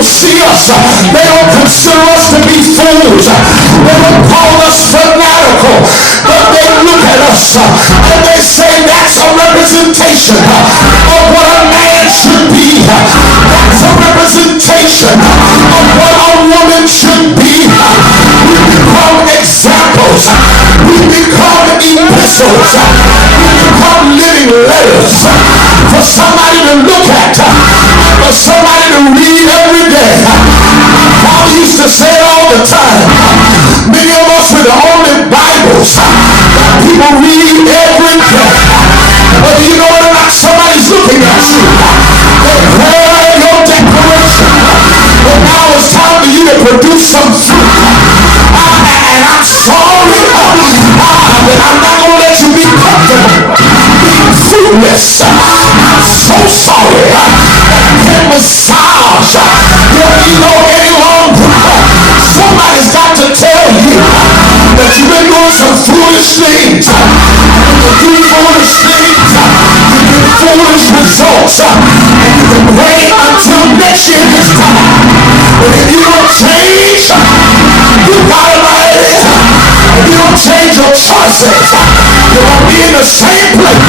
people see us, they don't consider us to be fools. They don't call us fanatical, but they look at us and they say that's a representation of what a man should be. That's a representation of what a woman should be. We become examples. We become epistles. We become living letters for somebody to look at, for somebody to read every day. Paul used to say it all the time. Many of us are the only Bibles that people read every day. But you know what? Not somebody's looking at you. They heard your declaration. But now it's time for you to produce some fruit. And I'm sorry, but I'm not going to let you be comfortable being fruitless. I'm so sorry that I can't massage your ego any longer. Somebody's got to tell you that you've been doing some foolish things. You've been doing foolish things. You've been foolish results. And you can wait until next year this time. But if you don't change, you got it right. If you don't change your choices, you're going to be in the same place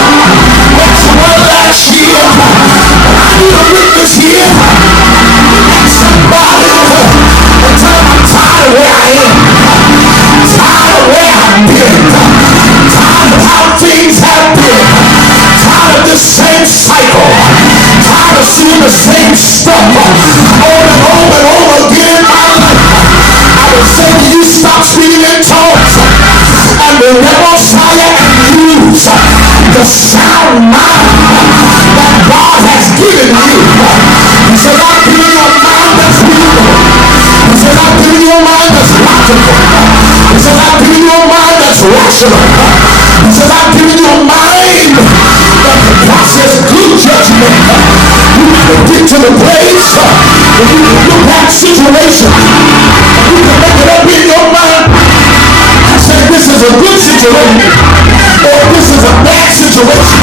that you were last year. I need a witness here. Ask somebody and tell them I'm tired of where I am. Tired of where I've been. Tired of how things have been. Tired of this same cycle. Tired of seeing the same stuff over and over and over again in my life. I would say, will you stop speaking in tongues and the Messiah and use the sound mind that God has given you. He said, I've given you a mind that's reasonable. He said, I've given you a mind that's logical. He said, I've given you a mind that's rational. He said, I've given you a mind that can process good judgment. You got to get to the place where you can look at situations and you can make it up in your mind. I said, this is a good situation or this is a bad situation.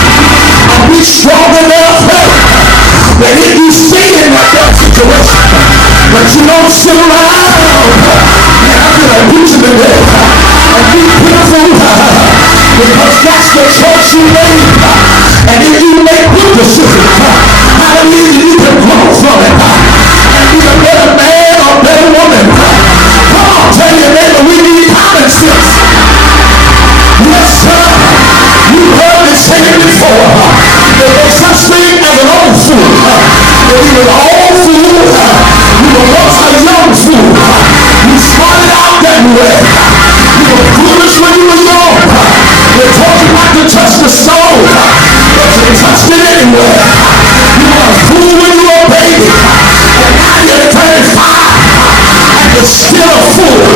And be strong enough that if you stay in that bad situation, that you don't sit around and I'm going to preach it today and be pitiful, because that's the choice you made. And if you make good decisions, hallelujah, you can grow from it and be a better man or better woman. Come on, tell your neighbor, we need common sense. Yes, sir. You heard me say it before. There was such thing as an old fool. If you were an old fool, you were once a young fool. You started out that way. You were foolish when you were young. They told you not to touch the stone, but you touched it anyway. You were a fool when you were a baby. And now you're 35 and you're still a fool.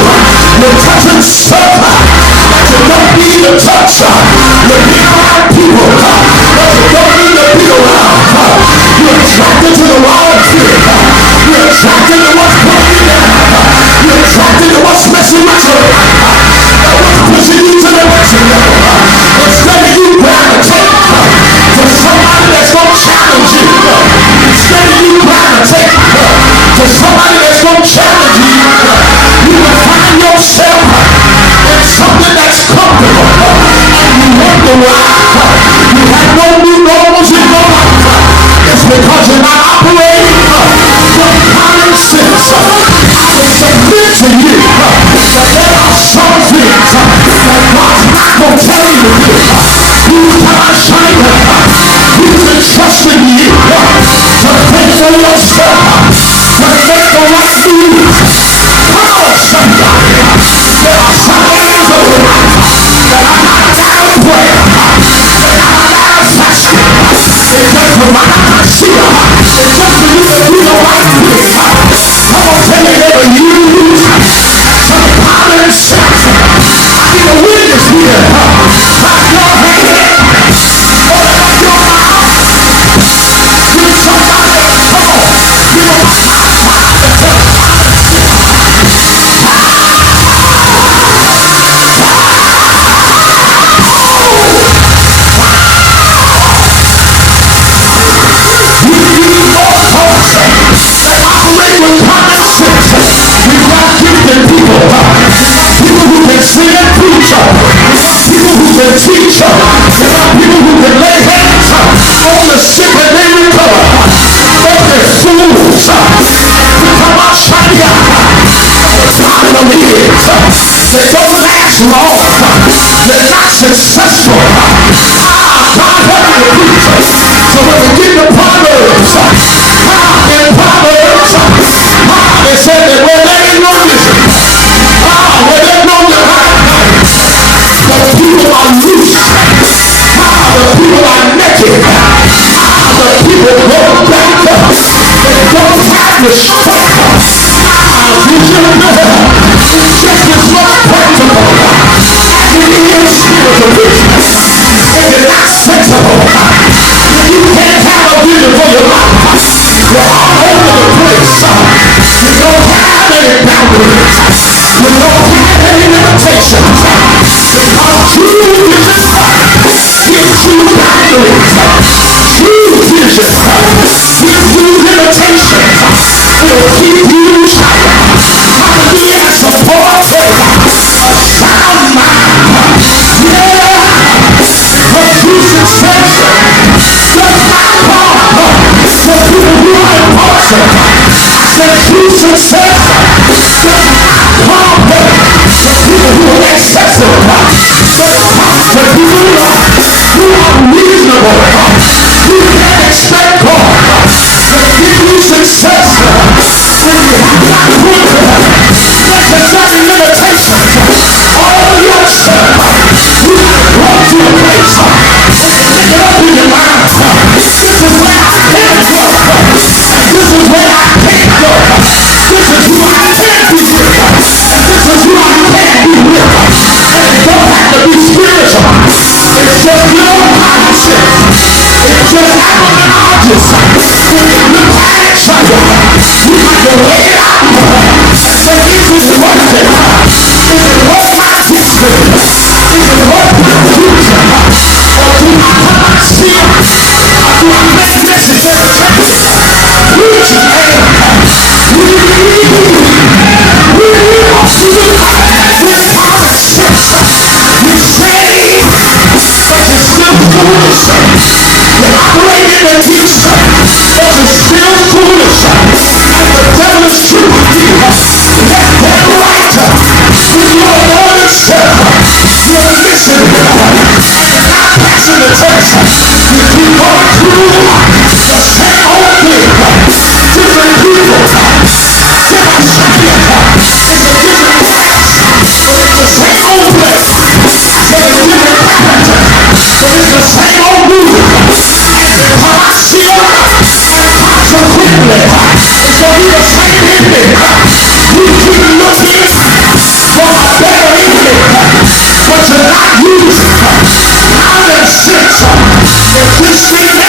You're touching stuff that you don't need to touch. You're being around people that you don't need to be around. You're attracted to the wrong thing. You're attracted to what's pulling you down. You're attracted to what's messing with your life. And what's pushing you to the next level. Instead of you gravitate to somebody that's going to challenge you. Instead of you gravitate to somebody that's going to challenge you, you will find yourself in something that's comfortable. And you wonder why you have no new normals in your life. It's because you're not operating from common sense. I would submit to you that there are some things that God's not going to tell you to do. He's not trying to. He's entrusting you to think for yourself, to make the right moves. Come on, somebody. There are some areas of your life that I'm not allowed to pray. That I'm not allowed to fasting. It's just for my see. It's just for you to do the right thing. Come on, tell me never use some common sense. I need a witness here. Clap your hands. Open your mouth. Give somebody a call. You know, you lost. They're not successful. God help me to preach. So when we get to Proverbs, in Proverbs, they said that where there is no vision, where there's no divine, the people are loose. The people are naked. The people go back. They don't have the strength. Vision is just as much practical as it is spiritual vision. It is not sensible. You can't have a vision for your life. You're all over the place. You don't have any boundaries. You don't have any limitations. Because true vision gives you boundaries. True vision gives you limitations. It'll keep you hallelujah and support a sound mind. Yeah. But true success does not come to people who are impulsive. I said true success does not come to people who are excessive. But it comes to people who are reasonable. You can't expect God to give you success when you have not put necessary limitations on yourself. You have to come to a place and pick it up in your mind. This is where I came from. And this is where I can't go. This is who I can be with. And this is who I can be with. And it don't have to be spiritual. It's just your common sense. It's just apples and oranges. When you look at each other, you have to weigh it out. Say, is this worth it? Is it worth my history? Is it worth my future? Or do I come and see it? Or do I make necessary changes? Which end? We all see it with common sense. You say, but you're still foolish. You operate in the teach, but you're still foolish. And the devil is true with you. Let them right with your Lord and Savior. You're missing him. And you're not passing the test. You keep going through the same old thing. Different people. Different champion. It's a different class. But it's the same old place. I said it's different character. But it's the same old movie. And because I see it, and consequently, it's going to be the same ending. You keep looking for a better ending, but you're not using common sense. If this thing